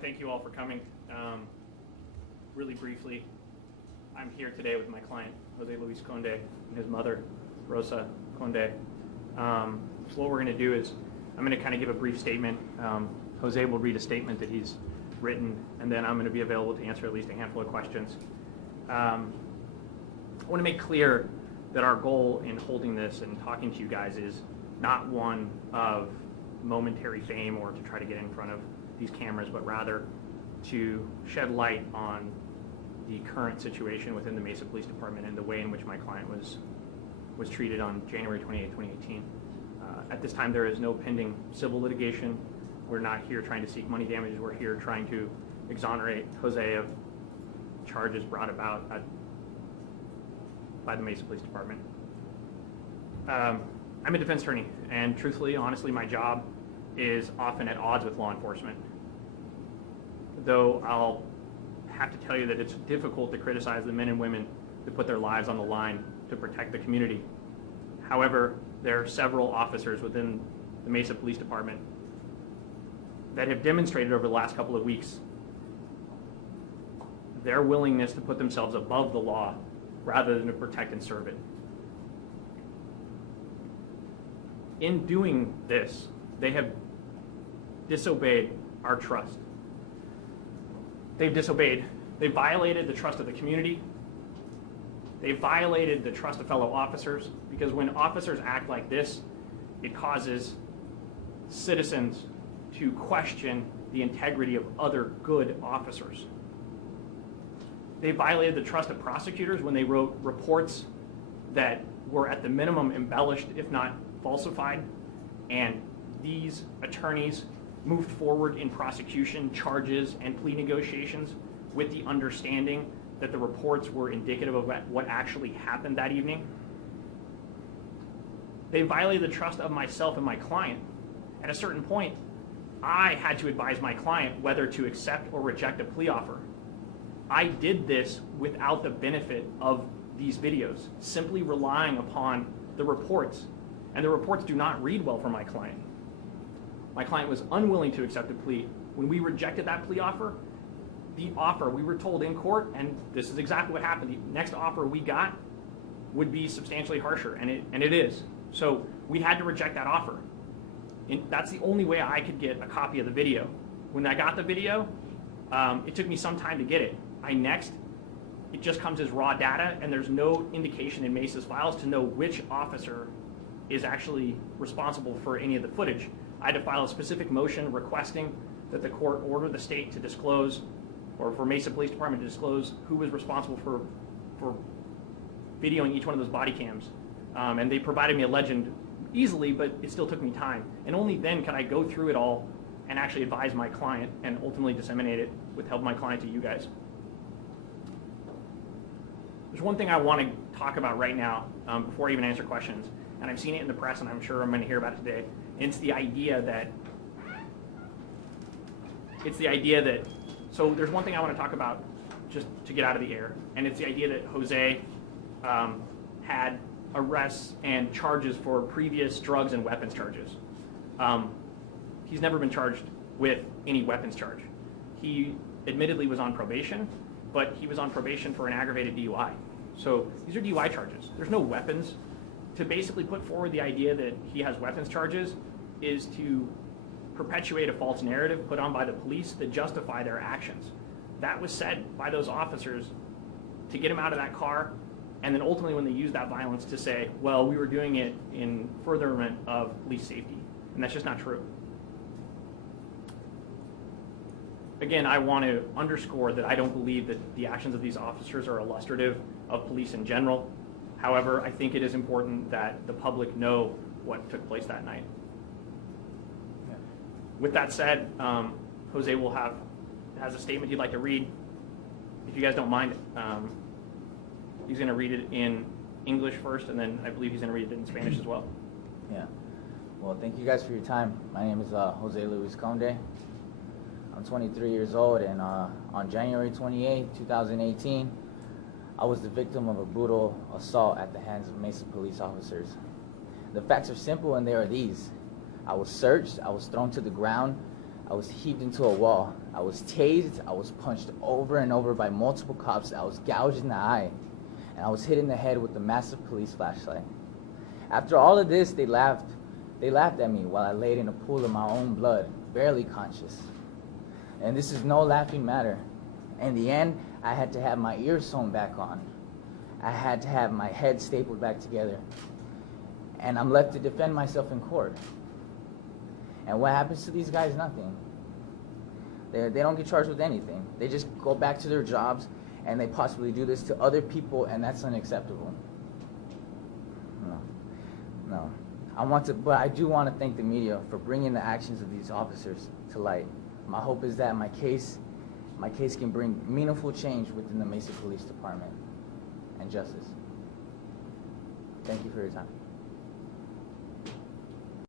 to thank you all for coming. Really briefly, I'm here today with my client, Jose Luis Conde, and his mother, Rosa Conde. So what we're going to do is I'm going to kind of give a brief statement. Jose will read a statement that he's written, and then I'm going to be available to answer at least a handful of questions. I want to make clear that our goal in holding this and talking to you guys is not one of momentary fame or to try to get in front of these cameras, but rather to shed light on the current situation within the Mesa Police Department and the way in which my client was treated on January 28, 2018. At this time, there is no pending civil litigation. We're not here trying to seek money damages. We're here trying to exonerate Jose of charges brought about by the Mesa Police Department. I'm a defense attorney, and truthfully, honestly, my job is often at odds with law enforcement. Though I'll have to tell you that it's difficult to criticize the men and women who put their lives on the line to protect the community. However, there are several officers within the Mesa Police Department that have demonstrated over the last couple of weeks their willingness to put themselves above the law rather than to protect and serve it. In doing this, they have disobeyed our trust. They've violated the trust of the community. They've violated the trust of fellow officers, because when officers act like this, it causes citizens to question the integrity of other good officers. They violated the trust of prosecutors when they wrote reports that were at the minimum embellished, if not falsified, and these attorneys moved forward in prosecution, charges, and plea negotiations with the understanding that the reports were indicative of what actually happened that evening. They violated the trust of myself and my client. At a certain point, I had to advise my client whether to accept or reject a plea offer. I did this without the benefit of these videos, simply relying upon the reports. And the reports do not read well for my client. My client was unwilling to accept a plea. When we rejected that plea offer, we were told in court, and this is exactly what happened, the next offer we got would be substantially harsher, and it is. So we had to reject that offer. And that's the only way I could get a copy of the video. When I got the video, it took me some time to get it. It just comes as raw data, and there's no indication in Mesa's files to know which officer is actually responsible for any of the footage. I had to file a specific motion requesting that the court order the state to disclose, or for Mesa Police Department to disclose, who was responsible for videoing each one of those body cams. And they provided me a legend easily, but it still took me time. And only then could I go through it all and actually advise my client and ultimately disseminate it, withheld my client to you guys. There's one thing I want to talk about right now before I even answer questions, and I've seen it in the press, and I'm sure I'm going to hear about it today. It's the idea that, so there's one thing I want to talk about just to get out of the air, and it's the idea that Jose had arrests and charges for previous drugs and weapons charges. He's never been charged with any weapons charge. He admittedly was on probation, but he was on probation for an aggravated DUI. So these are DUI charges. There's no weapons. To basically put forward the idea that he has weapons charges is to perpetuate a false narrative put on by the police that justify their actions. That was said by those officers to get him out of that car, and then ultimately when they used that violence to say, well, we were doing it in furtherance of police safety. And that's just not true. Again, I want to underscore that I don't believe that the actions of these officers are illustrative of police in general. However, I think it is important that the public know what took place that night. Yeah. With that said, Jose has a statement he'd like to read. If you guys don't mind, he's going to read it in English first, and then I believe he's going to read it in Spanish as well. Yeah. Well, thank you guys for your time. My name is Jose Luis Conde. I'm 23 years old, and on January 28, 2018, I was the victim of a brutal assault at the hands of Mesa police officers. The facts are simple, and they are these. I was searched, I was thrown to the ground, I was heaved into a wall. I was tased. I was punched over and over by multiple cops. I was gouged in the eye. And I was hit in the head with a massive police flashlight. After all of this, they laughed. They laughed at me while I laid in a pool of my own blood, barely conscious. And this is no laughing matter. In the end, I had to have my ears sewn back on. I had to have my head stapled back together. And I'm left to defend myself in court. And what happens to these guys? Nothing. They don't get charged with anything. They just go back to their jobs, and they possibly do this to other people, and that's unacceptable. No. But I do want to thank the media for bringing the actions of these officers to light. My hope is that my case can bring meaningful change within the Mesa Police Department and justice. Thank you for your time.